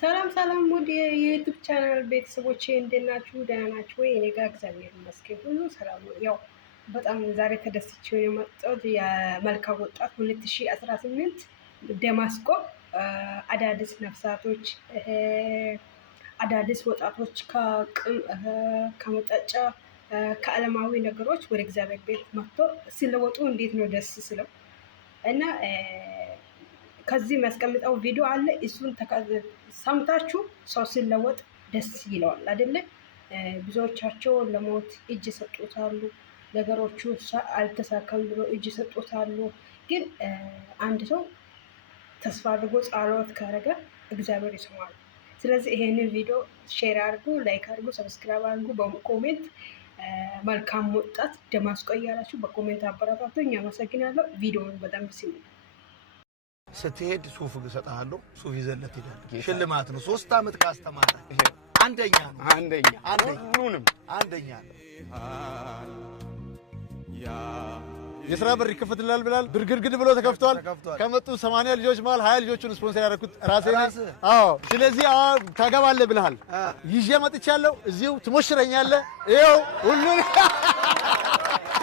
ሰላም ሰላም ወደ የዩቲዩብ ቻናል ቤተሰቦቼ እንዴት ናችሁ? ደህና ናችሁ ወይ? እኔ ጋር እግዚአብሔር ይመስገን ሁሉ ሰላም ነው። ያው በጣም ዛሬ ተደስቼ የመጣሁት የመልካ ወጣት 2018 ደማስቆ አዳዲስ ነፍሳቶች አዳዲስ ወጣቶች ከመጠጫ ከዓለማዊ ነገሮች ወደ እግዚአብሔር ቤት መጥቶ ሲለወጡ እንዴት ነው ደስ ስለው እና ከዚህ የሚያስቀምጠው ቪዲዮ አለ። እሱን ሰምታችሁ ሰው ሲለወጥ ደስ ይለዋል አይደለ? ብዙዎቻቸው ለሞት እጅ ሰጡታሉ፣ ነገሮቹ አልተሳካም ብሎ እጅ ሰጡታሉ። ግን አንድ ሰው ተስፋ አድርጎ ጸሎት ካረገ እግዚአብሔር ይሰማል። ስለዚህ ይሄንን ቪዲዮ ሼር አድርጉ፣ ላይክ አድርጉ፣ ሰብስክራይብ አድርጉ። በኮሜንት መልካም ወጣት ደማስቆ እያላችሁ በኮሜንት አበረታቱኝ። አመሰግናለሁ። ቪዲዮውን በጣም ሲሉ ስትሄድ ሱፍ እሰጥሃለሁ። ሱፍ ይዘለት ይላል። ሽልማት ነው። 3 አመት ካስተማረ አንደኛ ነው። ሁሉንም አንደኛ ነው። የሥራ በር ይከፈትልሃል ብላል። ብርግርግድ ብሎ ተከፍቷል። ከመጡ 80 ልጆች ማለት 20 ልጆቹን ስፖንሰር ያደረኩት ራሴ ነኝ። አዎ፣ ስለዚህ ታገባለህ ብለሃል። ይዤ መጥቻለሁ። እዚሁ ትሞሽረኛለህ። ይኸው ሁሉን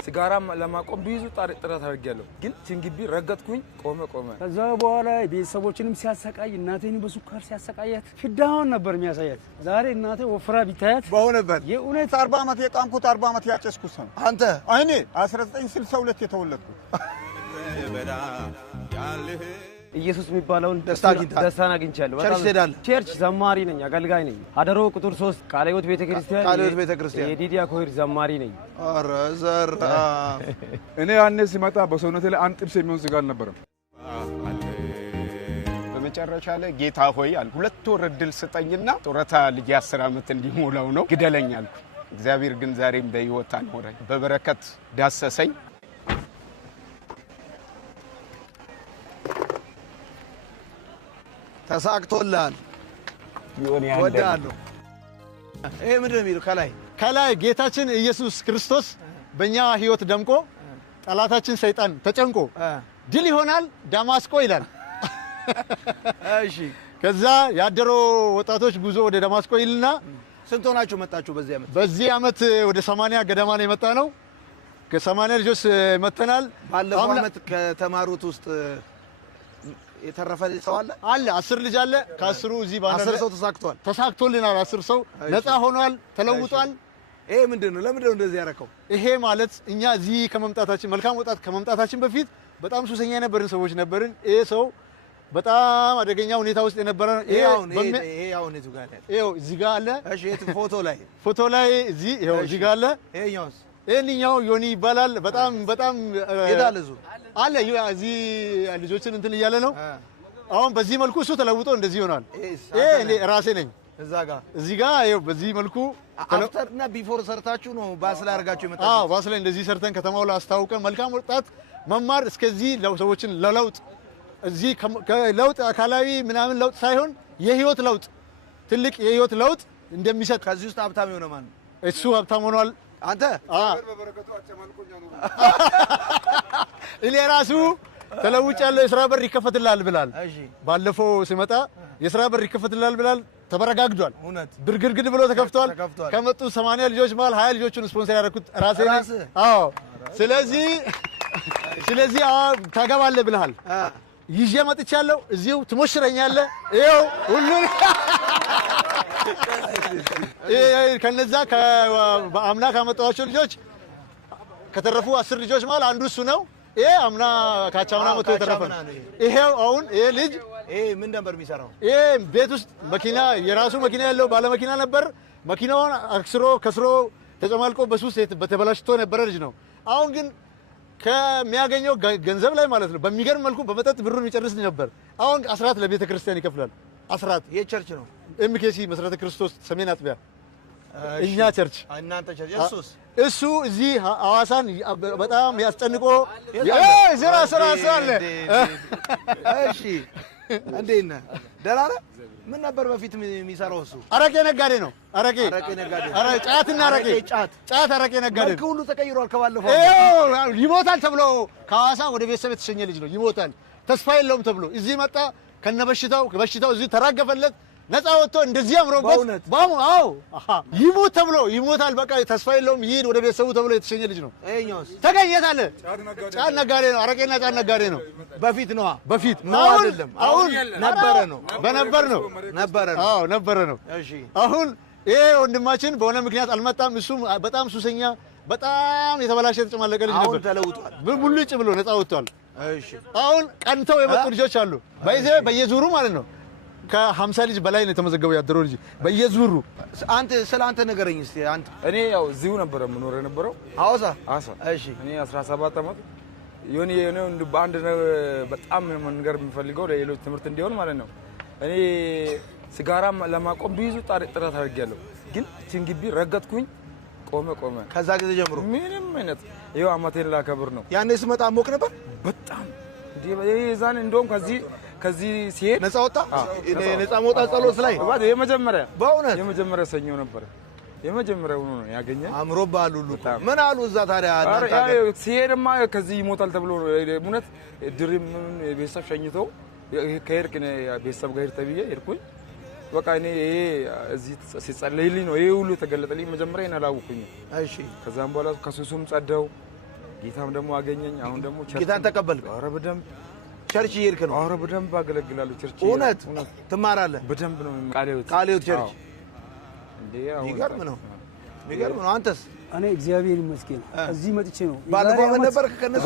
ሲጋራ ለማቆም ብዙ ጥረት አድርጌያለሁ፣ ግን ችንግቢ ረገጥኩኝ። ቆመ። ከዛ በኋላ ቤተሰቦችንም ሲያሰቃይ እናቴን በሱካር ሲያሰቃያት ፍዳውን ነበር የሚያሳያት። ዛሬ እናቴ ወፍራ ቢታያት በሆነበት የእውነት 40 ዓመት የቃምኩት 40 ዓመት ያጨስኩት ሰው አንተ እኔ 1962 የተወለድኩት ኢየሱስ የሚባለውን ደስታን አግኝቻለሁ። በጣም ቸርች ዘማሪ ነኝ፣ አገልጋይ ነኝ። አደሮ ቁጥር 3 ቃለ ሕይወት ቤተክርስቲያን የዲዲያ ኮይር ዘማሪ ነኝ። ኧረ ዘራ እኔ ያኔ ሲመጣ በሰውነቴ ላይ አንድ ጥብስ የሚሆን ስጋ አልነበረም። በመጨረሻ ላይ ጌታ ሆይ አልኩ፣ 2 ወር እድል ስጠኝና ጡረታ ልጅ 10 ዓመት እንዲሞላው ነው ግደለኝ አልኩ። እግዚአብሔር ግን ዛሬም በሕይወት አኖረኝ፣ በበረከት ዳሰሰኝ። ተሳክቶልሃል። ወዳለሁ። ይሄ ምንድን ነው የሚለው? ከላይ ጌታችን ኢየሱስ ክርስቶስ በእኛ ሕይወት ደምቆ ጠላታችን ሰይጣን ተጨንቆ ድል ይሆናል ደማስቆ ይላል። እሺ፣ ከዛ ያደሮ ወጣቶች ጉዞ ወደ ደማስቆ ይልና ስንት ሆናችሁ መጣችሁ በዚህ ዓመት? በዚህ ዓመት ወደ 80 ገደማ ነው የመጣ ነው። ከ80 ልጆች መተናል። ባለፈው ዓመት ከተማሩት ውስጥ የተረፈ ሰው አለ? 10 ልጅ አለ። ከ10ሩ እዚህ ባንደረ 10 ሰው ተሳክቶልናል። 10 ሰው ነፃ ሆኗል፣ ተለውጧል። ይሄ ምንድነው? ለምንድነው እንደዚህ ያደረከው? ይሄ ማለት እኛ እዚህ ከመምጣታችን መልካም ወጣት ከመምጣታችን በፊት በጣም ሱሰኛ የነበርን ሰዎች ነበርን። ይሄ ሰው በጣም አደገኛ ሁኔታ ውስጥ የነበረ ይሄ አሁን እዚህ ጋር አለ። ይሄው እዚህ ጋር አለ። እሺ፣ የት ፎቶ ላይ እዚህ ይሄው እዚህ ጋር አለ። ይሄኛውስ? ይሄንኛው ዮኒ ይባላል። በጣም የዳለዙ አለ። እዚህ ልጆችን እንትን እያለ ነው። አሁን በዚህ መልኩ እሱ ተለውጦ እንደዚህ ይሆናል። ይሄ እኔ ራሴ ነኝ። እዚህ ጋር ይሄው በዚህ መልኩ አፍተር እና ቢፎር ሰርታችሁ ነው ባስ ላይ አድርጋችሁ የመጣችሁት? አዎ፣ ባስ ላይ እንደዚህ ሰርተን ከተማው ላይ አስተዋውቀን መልካም ወጣት መማር እስከዚህ ሰዎችን ለለውጥ እዚህ ለውጥ አካላዊ ምናምን ለውጥ ሳይሆን የህይወት ለውጥ ትልቅ የህይወት ለውጥ እንደሚሰጥ። ከዚህ ውስጥ ሀብታም የሆነ ማን ነው? እሱ ሀብታም ሆኗል። አንተ እኔ ራሱ ተለውጫለሁ። የሥራ በር ይከፈትልሃል ብላል። ባለፈው ሲመጣ የሥራ በር ይከፈትልሃል ብላል። ተበረጋግዷል። ብርግርግድ ብሎ ተከፍቷል። ከመጡ 80 ልጆች ማለት 20 ልጆቹን ስፖንሰር ያደረኩት ራሴ ነኝ። አዎ፣ ስለዚህ ታገባለህ ብለሃል። ይዤ መጥቻለሁ። እዚሁ ትሞሽረኛለህ። ይኸው ሁሉን ከነዛ ከአምና ካመጣኋቸው ልጆች ከተረፉ 10 ልጆች ማለት አንዱ እሱ ነው። ይሄ አምና ካቻምና መጥቶ የተረፈ ነው። ይሄው አሁን ይሄ ልጅ ምን ነበር የሚሰራው? ይሄ ቤት ውስጥ መኪና የራሱ መኪና ያለው ባለ መኪና ነበር። መኪናውን ከስሮ ተጨማልቆ በሱስ በተበላሽቶ የነበረ ልጅ ነው። አሁን ግን ከሚያገኘው ገንዘብ ላይ ማለት ነው በሚገርም መልኩ በመጠጥ ብሩን የሚጨርስ ነበር። አሁን አስራት ለቤተ ክርስቲያን ይከፍላል። አስራት የቸርች ነው። ኤምኬሲ መሰረተ ክርስቶስ ሰሜን አጥቢያ እኛ ቸርች። እናንተ ቸርች? እሱ እዚህ ሐዋሳን በጣም ያስጨንቆ ስራ አለ። እሺ፣ እንዴት ነህ? ደህና ነህ? ምን ነበር በፊት የሚሰራው እሱ? አረቄ ነጋዴ ነው። አረቄ ነጋዴ። ጫትና አረቄ ጫት አረቄ ነጋዴ። መልኩ ሁሉ ተቀይሯል ከባለፈው። ይሞታል ተብሎ ከሐዋሳ ወደ ቤተሰብ የተሸኘ ልጅ ነው። ይሞታል፣ ተስፋ የለውም ተብሎ እዚህ መጣ። ከነበሽታው እዚህ ተራገፈለት። ነፃ ወጥቶ እንደዚህ አምሮበት አዎ ይሞት ተብሎ ይሞታል። በቃ ተስፋ የለውም ይሄድ ወደ ቤተሰቡ ተብሎ የተሸኘ ልጅ ነው። ይሄኛውስ ተገኘት አለ ጫት ነጋዴ ነው። አረቄና ጫት ነጋዴ ነው። በፊት ነው አይደለም አሁን ነበረ ነው አዎ ነበረ ነው። እሺ አሁን ይሄ ወንድማችን በሆነ ምክንያት አልመጣም። እሱ በጣም ሱሰኛ በጣም የተበላሸ የተጨማለቀ ልጅ ነበር። አሁን ተለውጧል። ሙልጭ ብሎ ነፃ ወጥቷል። እሺ አሁን ቀንተው የመጡ ልጆች አሉ። በየዙሩ ማለት ነው ከ50 ልጅ በላይ ነው የተመዘገበው ያደረው ልጅ በየዙሩ። አንተ ስለ አንተ ንገረኝ እስቲ። አንተ እኔ ያው እዚሁ ነበር የምኖረው የነበረው ሐዋሳ። እሺ እኔ 17 ዓመት የሆነ በአንድ በጣም መንገር የምፈልገው ለሌሎች ትምህርት እንዲሆን ማለት ነው። እኔ ሲጋራ ለማቆም ብዙ ጥረት አድርጌያለሁ፣ ግን ችንግቢ ረገጥኩኝ። ቆመ። ከዛ ጊዜ ጀምሮ ምንም አይነት ይኸው አመቴን ላከብር ነው። ያኔ ስመጣ ሞክ ነበር በጣም የዛን እንደውም ከዚህ ሲሄድ ነፃ ወጣ። ነፃ መውጣት ጸሎት ላይ በእውነት የመጀመሪያ ሰኞ ነበር። የመጀመሪያው ነው ያገኘ አምሮብሃል ሁሉ። ምን አሉ እዛ ታዲያ? ሲሄድማ ከዚህ ይሞታል ተብሎ እውነት ድሪም ቤተሰብ ሸኝተው ከሄድክ ቤተሰብ ጋር ሄድ ተብዬ ሄድኩኝ። በቃ እኔ እዚህ ሲጸለይልኝ ነው ይሄ ሁሉ የተገለጠልኝ። መጀመሪያ አላወኩኝም። እሺ ከዛም በኋላ ከሱሱም ጸዳው፣ ጌታም ደግሞ አገኘኝ። አሁን ደግሞ ጌታን ተቀበልክ? ኧረ በደንብ ቸርች እየሄድክ ነው? ኧረ በደንብ አገለግላለሁ። ቸርች እውነት ትማራለህ? በደንብ ነው። ቃለ ሕይወት ቸርች የሚገርም ነው። አንተስ? እኔ እግዚአብሔር ይመስገን እዚህ መጥቼ ነው። ባለፈው ዓመት ነበር ከነሱ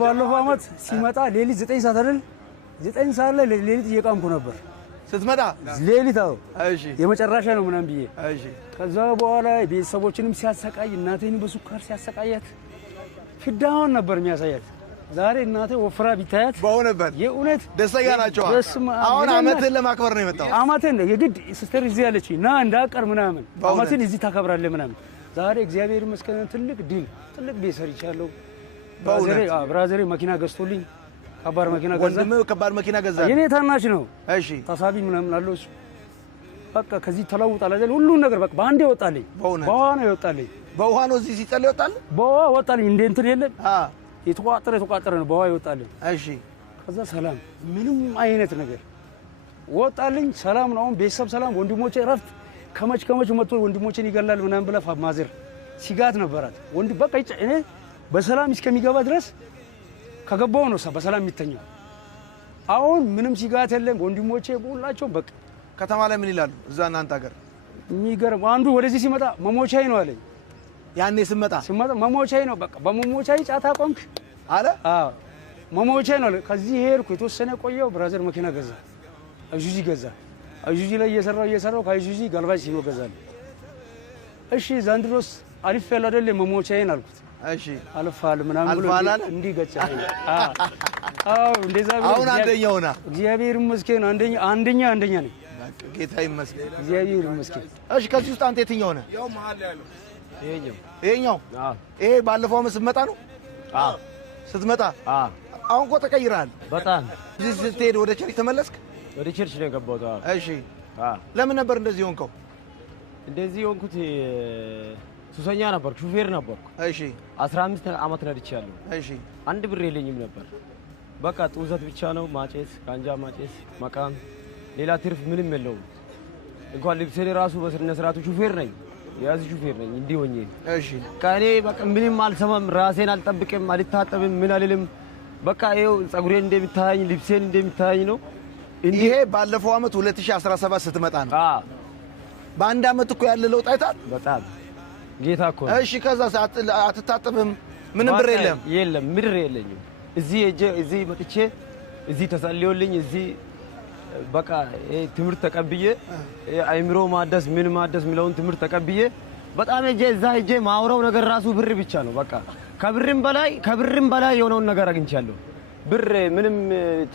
ባለፈው ዓመት ሲመጣ ሌሊት 9 ሰዓት አይደል? 9 ሰዓት ላይ ሌሊት እየቃምኩ ነበር ስትመጣ ሌሊት። አዎ እሺ የመጨረሻ ነው ምናምን ብዬ እሺ። ከዛ በኋላ ቤተሰቦችንም ሲያሰቃይ እናቴን በሱካር ሲያሰቃያት ፍዳውን ነበር የሚያሳያት። ዛሬ እናቴ ወፍራ ቢታያት በእውነት የእውነት ደስተኛ ናቸው። አሁን አመትን ለማክበር ነው የመጣው። አመትን የግድ ሲስተር እዚህ ያለች ና እንዳቀር ምናምን አመትን እዚህ ታከብራለህ ምናምን። ዛሬ እግዚአብሔር ይመስገን ትልቅ ቤት ሰርቻለሁ። ብራዘሬ መኪና ገዝቶልኝ ከባድ መኪና ገዛ። ወንድምህ ከባድ መኪና ገዛ? የኔ ታናሽ ነው። እሺ ታሳቢ ምናምን አለው እሱ። በቃ ከዚህ ተለውጣል አይደል? ሁሉን ነገር በቃ በአንዴ ወጣልኝ። በውሃ ነው ይወጣልኝ። በውሃ ነው እዚህ ሲጸልይ ይወጣል። በውሃ ወጣልኝ። እንደ እንትን የለም የተቋጠረ ነው በውሃ ይወጣልኝ። እሺ ከዛ ሰላም ምንም አይነት ነገር ወጣልኝ። ሰላም ነው። አሁን ቤተሰብ ሰላም፣ ወንድሞቼ እረፍት። ከመች መጥቶ ወንድሞቼን ይገላል ምናምን ብላ ማዘር ሲጋት ነበራት። በቃ እኔ በሰላም እስከሚገባ ድረስ ከገባው ነው በሰላም የሚተኛው። አሁን ምንም ሲጋት የለም። ወንድሞቼ ሁላቸው በቃ ከተማ ላይ ምን ይላሉ? እዛ እናንተ ሀገር የሚገርም አንዱ ወደዚህ ሲመጣ መሞቻዬ ነው አለኝ። ያኔ ስመጣ መሞቻዬ ነው በቃ በመሞቻዬ ጫታ ቆምክ አለ። አዎ መሞቻዬ ነው። ከዚህ ሄድኩ የተወሰነ ቆየው። ብራዘር መኪና ገዛ፣ አይሱዚ ገዛ። አይሱዚ ላይ እየሰራው ከአይሱዚ ጋልባጅ ሲኖ ገዛል። እሺ ዘንድሮስ አሪፍ ያለ አይደል መሞቻዬን አልኩት። እሺ አልፋል ምናምን ብሎ እንዲህ ገጨኝ። አዎ እንደዛ ብሎ አሁን አንደኛው ና እግዚአብሔር ይመስገን አንደኛ ነኝ። ጌታ ይመስገን፣ እግዚአብሔር ይመስገን። እሺ ከዚህ ውስጥ አንተ የትኛው ነህ? ያው መሀል ያለው ይሄኛው። ይሄ ባለፈው ዓመት ስትመጣ ነው? አዎ ስትመጣ። አሁን እኮ ተቀይረሃል በጣም። እዚህ ስትሄድ ወደ ቸርች ተመለስክ? ወደ ቸርች ነው የገባሁት። እሺ ለምን ነበር እንደዚህ ሆንከው? እንደዚህ ሆንኩት ሱሰኛ ነበርኩ፣ ሹፌር ነበርኩ። እሺ 15 ዓመት ነድቻለሁ። እሺ አንድ ብር የለኝም ነበር። በቃ ጡዘት ብቻ ነው፣ ማጨስ፣ ጋንጃ ማጨስ፣ መቃም፣ ሌላ ትርፍ ምንም የለውም። እንኳን ልብሴ ራሱ በስነ ስርዓቱ ሹፌር ነኝ፣ ያዚ ሹፌር ነኝ። እንዲህ ሆኜ እሺ ከኔ በቃ ምንም አልሰማም፣ ራሴን አልጠብቅም፣ አልታጠብም፣ ምን አልልም። በቃ ይኸው ጸጉሬን እንደሚታየኝ ልብሴን እንደሚታየኝ ነው። ይሄ ባለፈው ዓመት 2017 ስትመጣ ነው። በአንድ ዓመት እኮ ያለ ለውጥ አይታል። በጣም ጌታ እኮ። እሺ ከዛ አትታጠብም? ምንም ብር የለም፣ ምድር የለኝም። እዚህ መጥቼ እዚህ ተጸልዮልኝ እዚህ በቃ ትምህርት ተቀብዬ አይምሮ ማደስ ምን ማደስ የሚለውን ትምህርት ተቀብዬ በጣም እዛ ሄጄ ማውራው ነገር ራሱ ብር ብቻ ነው። በቃ ከብርም በላይ የሆነውን ነገር አግኝቻለሁ። ብር ምንም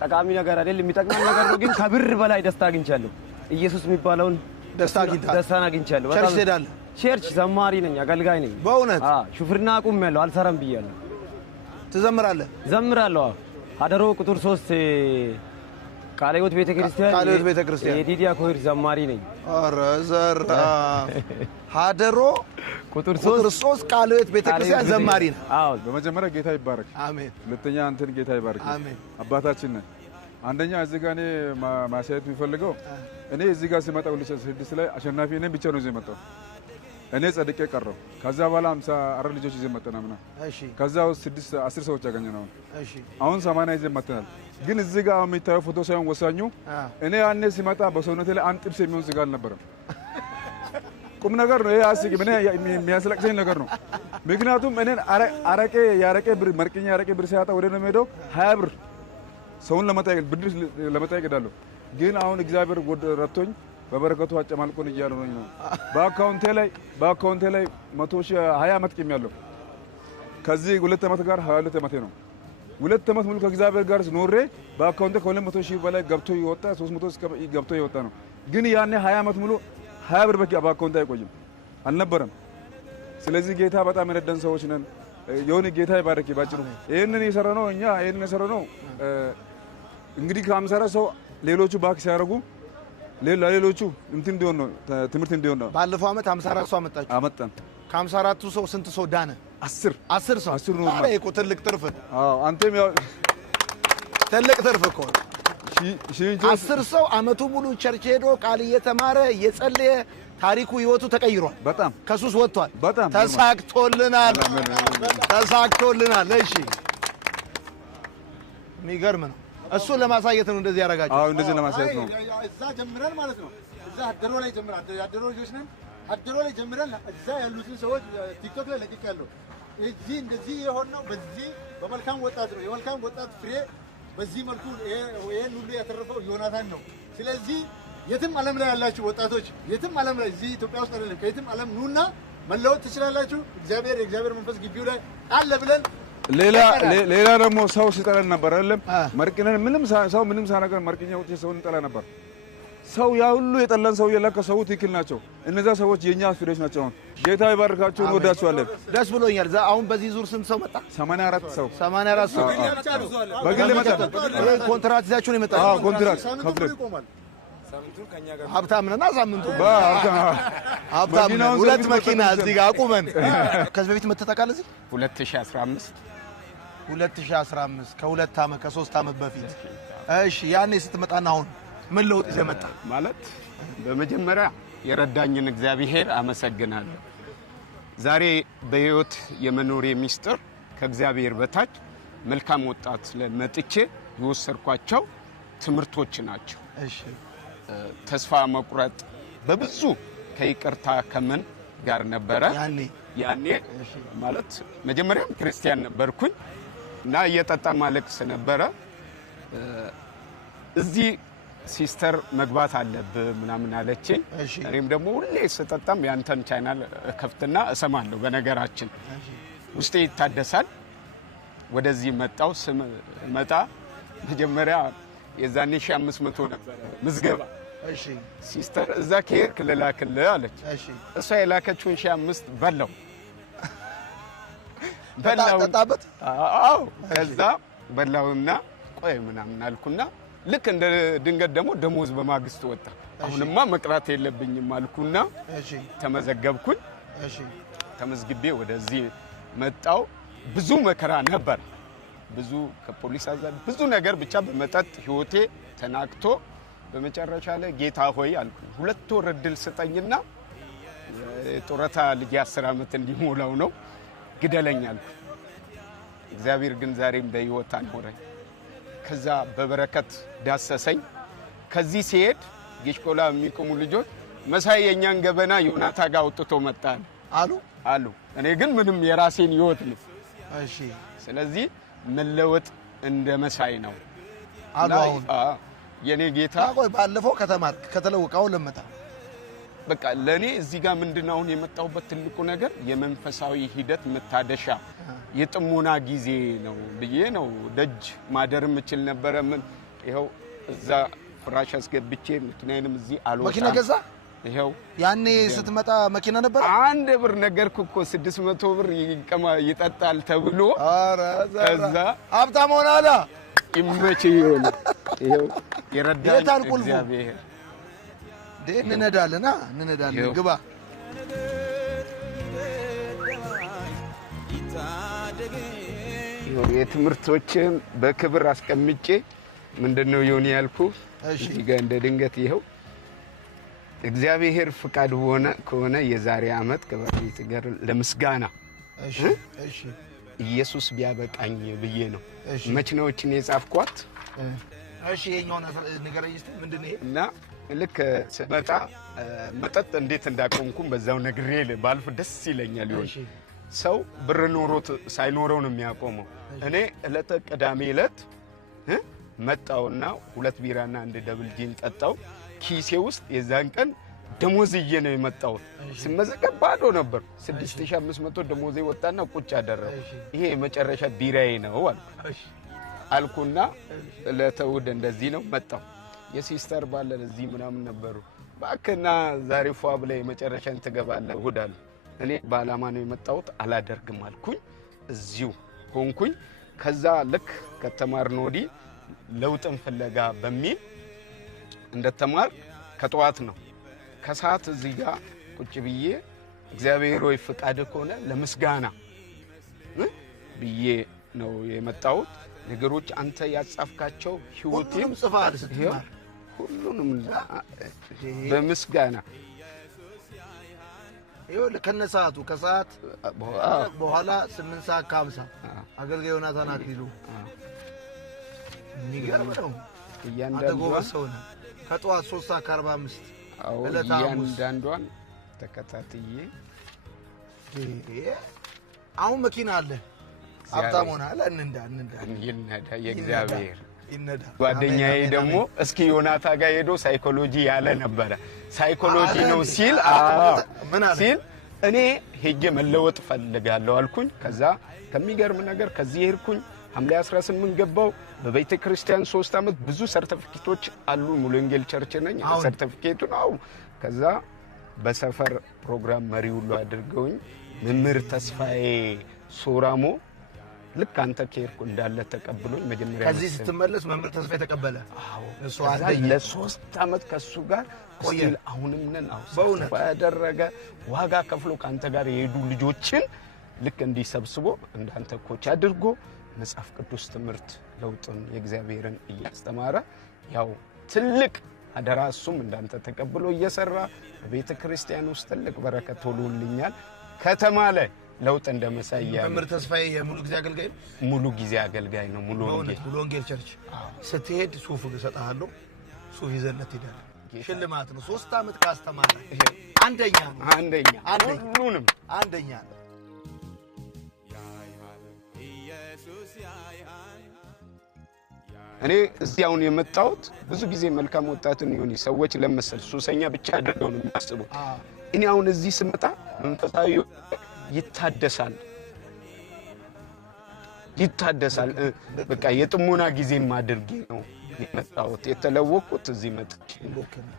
ጠቃሚ ነገር አይደለም፣ የሚጠቅመን ነገር ነው። ግን ከብር በላይ ደስታ አግኝቻለሁ። ኢየሱስ የሚባለውን ደስታን አግኝቻለሁ። ቸርች ሄዳለህ? ቸርች ዘማሪ ነኝ፣ አገልጋይ ነኝ። በእውነት? ሹፍርና አቁሜያለሁ፣ አልሰራም ብያለሁ። ትዘምራለህ? ዘምራለሁ። ሀደሮ ቁጥር 3 ቃለ ሕይወት ቤተክርስቲያን የዲዲያ ኮይር ዘማሪ ነኝ። ኧረ ዘራ ሀደሮ ቁጥር 3 ቃለ ሕይወት ቤተክርስቲያን ዘማሪ ነህ? በመጀመሪያ ጌታ ይባረክ። አሜን። ሁለተኛ አንተን ጌታ ይባረክ። አሜን። አባታችን ነህ። አንደኛ እዚህ ጋር እኔ ማሳየት የሚፈልገው እኔ እዚህ ጋር ሲመጣ 2006 ላይ አሸናፊ እኔ ብቻ ነው እዚህ መጣው። እኔ ጸድቄ ቀረው። ከዛ በኋላ 54 ልጆች ይዘን መጣና ምና ከዛ 10 ሰዎች ያገኘነው አሁን 80 ይዘን መጥተናል። ግን እዚህ ጋር የሚታየው ፎቶ ሳይሆን ወሳኙ እኔ ያኔ ሲመጣ በሰውነቴ ላይ አንድ ጥብስ የሚሆን ስጋ አልነበረም። ቁም ነገር ነው ይሄ። አስቂ ምን የሚያስለቅሰኝ ነገር ነው። ምክንያቱም እኔ ያረቄ ብር መርቅኛ ያረቄ ብር ሲያጣ ወደ ነው የምሄደው 20 ብር ሰውን ለመጠየቅ ብድር ለመጠየቅ እሄዳለሁ። ግን አሁን እግዚአብሔር ረድቶኝ በበረከቱ አጨማልቆን እያኖረኝ ነው። በአካውንቴ ላይ 120 ዓመት ቂሜያለሁ። ከዚህ 2 ዓመት ጋር 22 ዓመቴ ነው። 2 ዓመት ሙሉ ከእግዚአብሔር ጋር ኖሬ በአካውንቴ ከ200 ሺህ በላይ ገብቶ ይወጣ 300 ገብቶ ይወጣ ነው። ግን ያኔ 20 ዓመት ሙሉ 20 ብር በአካውንቴ አይቆይም አልነበረም። ስለዚህ ጌታ በጣም የረዳን ሰዎች ነን። የሆነ ጌታ ይባርክ ባጭሩ። ይሄንን የሰራነው እኛ ይሄንን የሰራነው እንግዲህ ከ50 ሰው ሌሎቹ ባክ ሲያደርጉ ሌሎቹ እንትን እንዲሆን ነው ትምህርት እንዲሆን ነው። ባለፈው አመት 54 ሰው አመጣን። ከ54ቱ ሰው ስንት ሰው ዳነ? 10 ሰው 10 ነው። አሬ እኮ ትልቅ ትርፍ ነው። አዎ አንተም ያው ትልቅ ትርፍ እኮ 10 ሰው አመቱ ሙሉ ቸርች ሄዶ ቃል እየተማረ እየጸለየ ታሪኩ ህይወቱ ተቀይሯል። በጣም ከሱስ ወጥቷል። በጣም ተሳክቶልናል። እሺ የሚገርም ነው። እሱ ለማሳየት ነው እንደዚህ ያረጋችሁ። አዎ እንደዚህ ለማሳየት ነው። እዛ ጀምረን ማለት ነው። እዛ አደሮ ላይ ጀምረን አደሮ ልጆች ነን። አደሮ ላይ ጀምረን እዛ ያሉትን ሰዎች ቲክቶክ ላይ ለቅቄያለሁ። እዚህ እንደዚህ የሆነው በዚህ በመልካም ወጣት ነው። የመልካም ወጣት ፍሬ በዚህ መልኩ ይሄን ሁሉ ያተረፈው ዮናታን ነው። ስለዚህ የትም ዓለም ላይ ያላችሁ ወጣቶች የትም ዓለም ላይ እዚህ ኢትዮጵያ ውስጥ አይደለም ከየትም ዓለም ኑና መለወጥ ትችላላችሁ። የእግዚአብሔር መንፈስ ግቢው ላይ አለ ብለን ሌላ ደግሞ ሰው ሲጠላን ነበር አይደለም። መርቅነን ምንም ሳነገር መርቅኛ ውጪ ሰውን እንጠላ ነበር። ሰው ያ ሁሉ የጠላን ሰው የለካ ሰው ትክክል ናቸው። እነዛ ሰዎች የኛ ፍሬዎች ናቸው። ጌታ ይባርካቸው። እንወዳቸዋለን። ደስ ብሎኛል። አሁን በዚህ ዙር ስንት ሰው መጣ? 84 ሰው በግል መጣ። ኮንትራት ይዛችሁ ነው የመጣው? አዎ ኮንትራት ከፍለን ሀብታም ነና ሳምንቱ ሀብታም ነን። 2 መኪና እዚህ ጋር አቁመን ከዚህ በፊት መተህ ታውቃለህ? እዚህ 2015 ከ2 ዓመት ከ3 ዓመት በፊት እሺ። ያኔ ስትመጣና አሁን ምን ለውጥ ይዘህ መጣ? ማለት በመጀመሪያ የረዳኝን እግዚአብሔር አመሰግናለሁ። ዛሬ በህይወት የመኖር ሚስጥር ከእግዚአብሔር በታች መልካም ወጣት ለመጥቼ የወሰድኳቸው ትምህርቶች ናቸው። እሺ ተስፋ መቁረጥ በብዙ ከይቅርታ ከምን ጋር ነበረ ያኔ ማለት መጀመሪያ ክርስቲያን ነበርኩኝ እና እየጠጣ ማለቅስ ነበረ። እዚህ ሲስተር መግባት አለብህ ምናምን አለችኝ። እኔም ደግሞ ሁሌ ስጠጣም ያንተን ቻናል ከፍትና እሰማለሁ። በነገራችን ውስጤ ይታደሳል። ወደዚህ መጣው መጣ መጀመሪያ የዛኔ 1500 ነበር ምዝገባ። እሺ ሲስተር እዛ ከሄድክ ልላክልህ አለች። እሷ የላከችውን 1500 በላው ጠጣበት። አዎ ከዛ በላውና ቆይ ምናምን አልኩና ልክ እንደ ድንገት ደግሞ ደሞዝ በማግስት ወጣ። አሁንማ መቅራት የለብኝም አልኩና ተመዘገብኩኝ። ተመዝግቤ ወደዚህ መጣው። ብዙ መከራ ነበር። ብዙ ከፖሊስ አዛዥ ብዙ ነገር ብቻ በመጠጥ ህይወቴ ተናክቶ በመጨረሻ ላይ ጌታ ሆይ አልኩኝ 2 ወር እድል ስጠኝና ጦረታ ልጅ 10 ዓመት እንዲሞላው ነው ግደለኝ አልኩ። እግዚአብሔር ግን ዛሬም በህይወት አኖረኝ። ከዛ በበረከት ዳሰሰኝ። ከዚህ ሲሄድ ጊሽቆላ የሚቆሙ ልጆች መሳይ የኛን ገበና ዮናታ ጋር አውጥቶ መጣል አሉ። እኔ ግን ምንም የራሴን ህይወት ነው። እሺ ስለዚህ መለወጥ እንደ መሳይ ነው አሉ። አሁን የኔ ጌታ ቆይ ባለፈው ከተማርክ ከተለወቀው ለመጣ በቃ ለኔ እዚህ ጋር ምንድነው አሁን የመጣሁበት ትልቁ ነገር የመንፈሳዊ ሂደት መታደሻ የጥሞና ጊዜ ነው ብዬ ነው። ደጅ ማደርም እችል ነበር። ምን ይሄው እዛ ፍራሽ አስገብቼ መኪናዬንም እዚህ አልወጣም። መኪና ገዛ? ይሄው ያኔ ስትመጣ መኪና ነበር? 1 ብር ነገርኩ እኮ 600 ብር ይጠጣል ተብሎ ከዛ ሀብታም ሆናላ ይመች ይሆነ ይሄው የረዳኝ እግዚአብሔር እንነዳለን ግባ። የትምህርቶችን በክብር አስቀምጬ ምንድነው ዮኒ ያልኩ እዚህ ጋር እንደ ድንገት ይሄው እግዚአብሔር ፍቃድ ከሆነ የዛሬ አመት ከበፊት ጋር ለምስጋና እሺ ኢየሱስ ቢያበቃኝ ብዬ ነው መችናዎችን የጻፍኳት እሺ የኛው ነገረኝ እስቲ ምንድነው እና ልክ ስመጣ መጠጥ እንዴት እንዳቆምኩም በዛው ነግሬ ባልፍ ደስ ይለኛል ይሆን ሰው ብር ኖሮት ሳይኖረው ነው የሚያቆመው እኔ እለተ ቅዳሜ እለት መጣውና 2 ቢራና 1 ደብል ጂን ጠጣው ኪሴ ውስጥ የዛን ቀን ደሞዝዬ ነው የመጣው ሲመዘገብ ባዶ ነበር 6500 ደሞዜ ወጣና ቁጭ አደረው ይሄ የመጨረሻ ቢራዬ ነው አልኩና ለተውድ እንደዚህ ነው መጣው የሲስተር ባለ እዚህ ምናምን ነበሩ ባከና ዛሬ ፏ ብለ የመጨረሻን ተገባለ ሁዳል እኔ ባላማ ነው የመጣሁት አላደርግም አልኩኝ እዚሁ ሆንኩኝ ከዛ ልክ ከተማርነው ወዲ ለውጥን ፍለጋ በሚል እንደተማር ከጧት ነው ከሰዓት እዚህ ጋር ቁጭ ብዬ እግዚአብሔር ሆይ ፍቃድ ከሆነ ለምስጋና ብዬ ነው የመጣሁት ነገሮች አንተ ያጻፍካቸው ህይወቴም ጽፋል ስትማር ሁሉንም በምስጋና ይሁን ከነሳቱ ከሰዓት በኋላ 8 ሰዓት ከ50 አገልጋይ ዮናታን አክሊሉ የሚገርም ነው እያንዳንዱ ከጧት 3 ሰዓት ከ45 እያንዳንዷን ተከታትዬ አሁን መኪና አለ አብታም ሆናል እንንዳ ይነዳ የእግዚአብሔር ይነዳ ጓደኛዬ ደግሞ እስኪ ዮናታ ጋር ሄዶ ሳይኮሎጂ ያለ ነበር ሳይኮሎጂ ነው ሲል እኔ ሄጄ መለወጥ ፈልጋለሁ አልኩኝ ከዛ ከሚገርም ነገር ከዚህ ሄድኩኝ ሐምሌ 18 ገባው በቤተ ክርስቲያን 3 አመት ብዙ ሰርቲፊኬቶች አሉ ሙሉ ወንጌል ቸርች ነኝ ሰርቲፊኬቱ ነው ከዛ በሰፈር ፕሮግራም መሪ ሁሉ አድርገውኝ መምህር ተስፋዬ ሶራሞ ልክ አንተ ከሄድኩ እንዳለ ተቀብሎኝ መጀመሪያ ከዚህ ስትመለስ መምህር ተስፋዬ ተቀበለ እሱ አንደኛ ለ3 አመት ከሱ ጋር ቆይል አሁንም ነን በእውነት ያደረገ ዋጋ ከፍሎ ካንተ ጋር የሄዱ ልጆችን ልክ እንዲሰብስቦ እንዳንተ ኮች አድርጎ መጽሐፍ ቅዱስ ትምህርት ለውጥን የእግዚአብሔርን እያስተማረ ያው ትልቅ አደራሱም እንዳንተ ተቀብሎ እየሰራ በቤተ ክርስቲያን ውስጥ ትልቅ በረከት ሆኖልኛል ከተማ ላይ ለውጥ እንደመሳያ መምህር ተስፋዬ የሙሉ ጊዜ አገልጋይ ሙሉ ጊዜ አገልጋይ ነው ሙሉ ወንጌል ቸርች ስትሄድ ሱፍ እሰጥሃለሁ ሱፍ ይዘለት ይላል ሽልማት ነው 3 አመት ካስተማረ አንደኛ ሁሉንም አንደኛ ነው እኔ እዚህ አሁን የመጣሁት ብዙ ጊዜ መልካም ወጣትን ይሁን ሰዎች ለመሰል ሱሰኛ ብቻ አድርገው ነው የሚያስቡት እኔ አሁን እዚህ ስመጣ መንፈሳዊ ይታደሳል በቃ የጥሞና ጊዜ ማድርጌ ነው የመጣሁት የተለወኩት እዚህ መጥቼ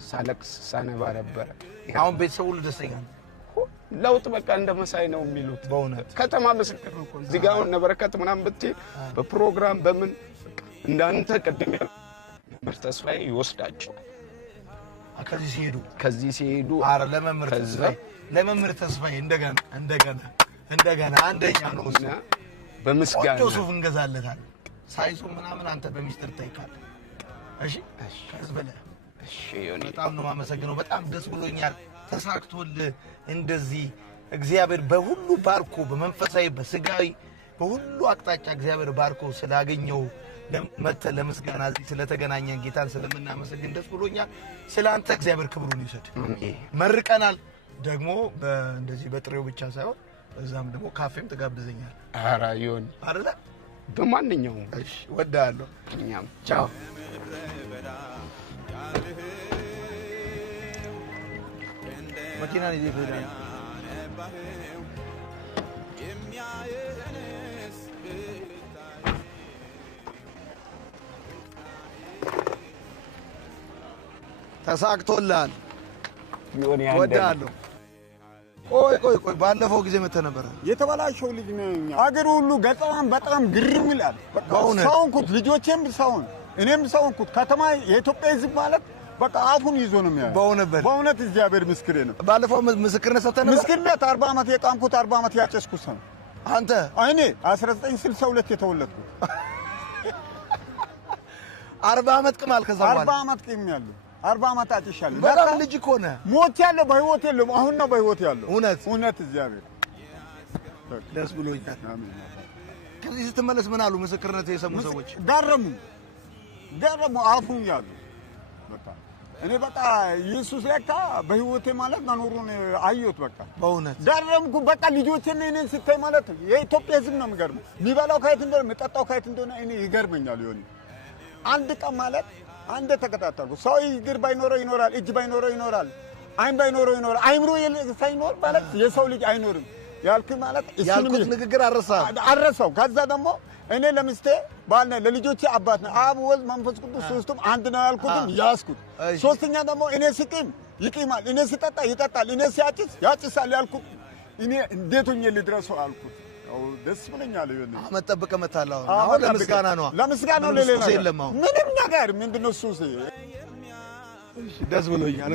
ሳለቅስ ሳነባ ነበር አሁን ቤተሰቡ ደስተኛ ለውጥ በቃ እንደመሳይ ነው የሚሉት በእውነት ከተማ መስከረ እዚህ ጋር ነበረከት ምናምን ብትይ በፕሮግራም በምን እንዳንተ ቀደም መምህር ተስፋዬ ይወስዳቸው ከዚህ ሲሄዱ አረ ለመምህር ተስፋዬ እንደገና አንደኛ ነው በመስጋና ሱፍ እንገዛለታል ሳይሱ ምናምን አንተ በሚስጥር ታይካል እሺ ከዝበለ እሺ ዮኒ በጣም ነው ማመሰግነው በጣም ደስ ብሎኛል ተሳክቶል እንደዚህ እግዚአብሔር በሁሉ ባርኮ በመንፈሳዊ በስጋዊ በሁሉ አቅጣጫ እግዚአብሔር ባርኮ ስላገኘው ለምስጋና እዚህ ስለተገናኘን ጌታን ስለምናመሰግን ደስ ብሎኛል ስላንተ እግዚአብሔር ክብሩን ይውሰድ መርቀናል ደግሞ እንደዚህ በጥሬው ብቻ ሳይሆን እዛም ደግሞ ካፌም ተጋብዘኛል አራ ዮኒ አይደለ በማንኛውም እሺ ወዳለሁ እኛም ቻው መኪና ይዘፈዳ ተሳክቶላል ዮኒ ወዳለሁ ቆይ ባለፈው ጊዜ መተ ነበር የተበላሸው ልጅ ነኝ አገሩ ሁሉ ገጣም በጣም ግርም ይላል ሰውንኩት ልጆቼም ሰውን እኔም ሰውንኩት ከተማ የኢትዮጵያ ህዝብ ማለት በቃ አፉን ይዞ ነው የሚያየው በእውነት እግዚአብሔር ምስክሬ ነው ባለፈው ምስክርነት ሰተ ነበር ምስክርነት 40 አመት የቃምኩት 40 አመት ያጨስኩት ሰው አንተ እኔ 1962 የተወለድኩት 40 ዓመት ቅማል ከዛ በኋላ 40 ዓመት ቅሜያለሁ። 40 ዓመት አጭሻለሁ። በጣም ልጅ እኮ ነህ። ሞቻለሁ፣ በህይወት የለሁም። አሁን ነው በህይወት ያለው። እውነት እግዚአብሔር ደስ ብሎኛል። ከዚህ ስትመለስ ምን አሉ ምስክርነት የሰሙ ሰዎች? ገረሙ አፉን ያሉ በቃ እኔ በቃ ኢየሱስ ለካ በህይወቴ ማለት መኖሩን አየሁት። በቃ በእውነት ገረምኩ። በቃ ልጆቼን እኔን ስታይ ማለት የኢትዮጵያ ህዝብ ነው የሚገርመው። የሚበላው ከየት እንደሆነ የሚጠጣው ከየት እንደሆነ እኔ ይገርመኛል። ይሆን አንድ ቀን ማለት አንድ ተከታተልኩ። ሰው እግር ባይኖረው ይኖራል፣ እጅ ባይኖረው ይኖራል፣ አይን ባይኖረው ይኖራል። አይምሮ ሳይኖር ማለት የሰው ልጅ አይኖርም ያልኩ ማለት ያልኩት ንግግር አረሳው። ከዛ ደግሞ እኔ ለምስቴ ባለ ለልጆቼ አባት ነው። አብ ወልድ መንፈስ ቅዱስ ሶስቱም አንድ ነው ያልኩትን ያስኩት። ሶስተኛ ደግሞ እኔ ስቅም ይቅማል፣ እኔ ስጠጣ ይጠጣል፣ እኔ ሲያጭስ ያጭሳል ያልኩት እኔ እንዴት ሆኜ ልድረሰው አልኩት። ደስ ብሎኛል። ይሁን መጠበቅ መታለው አሁን ለምስጋና ነው ለሌላ ምንም ነገር ምንድነው ሱስ? ደስ ብሎኛል።